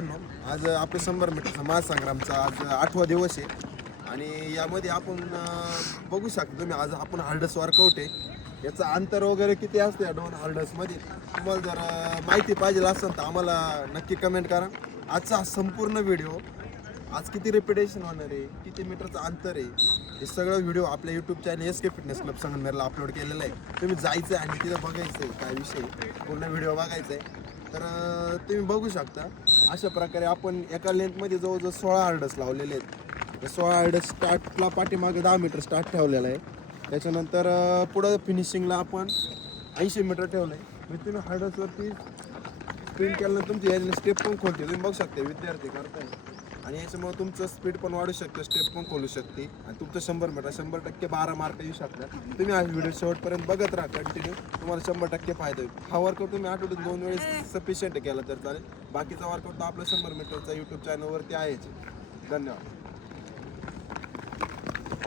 आज आपल्या 100 मीटरचा महासंग्रामचा आज 8वा दिवस आहे आणि यामध्ये आपण बघू शकता तुम्ही आज आपण हार्डस वर्कआउट आहे याचं अंतर वगैरे किती असतं या दोन हार्डसमध्ये तुम्हाला जर माहिती पाहिजे असेल तर आम्हाला नक्की कमेंट करा. आजचा हा संपूर्ण व्हिडिओ आज किती रिपिटेशन होणार आहे किती मीटरचं अंतर आहे हे सगळं व्हिडिओ आपल्या यूट्यूब चॅनल एस के फिटनेस क्लब संगमनेरला अपलोड केलेलं आहे. तुम्ही जायचं आहे आणि तिथं बघायचं आहे काय विषय पूर्ण व्हिडिओ बघायचा आहे तर तुम्ही बघू शकता. अशा प्रकारे आपण एका लेंथमध्ये जवळजवळ 16 हार्डस लावलेले आहेत. 16 हार्डस स्टार्टला पाठीमागे 10 मीटर स्टार्ट ठेवलेला आहे. त्याच्यानंतर पुढं फिनिशिंगला आपण 80 मीटर ठेवलं आहे. म्हणजे तुम्ही हार्डसवरती स्प्रिंट केल्यानंतर तुमची याने स्टेप पण खोलते तुम्ही बघू शकता विद्यार्थी करताय आणि याच्यामुळे तुमचं स्पीड पण वाढू शकतं स्टेप पण खोलू शकते आणि तुमचं 100 मीटर 100% 12 मार्क येऊ शकतात. तुम्ही हा व्हिडिओ शेवटपर्यंत बघत राहा कंटिन्यू तुम्हाला 100% फायदा होईल. हा वर्कआउट तुम्ही आठवड्यात 2 वेळेस सफिशियंट केला तर चालेल. बाकीचा वर्कआउट तर आपल्या 100 मीटरचा यूट्यूब चॅनलवरती आहेच. धन्यवाद.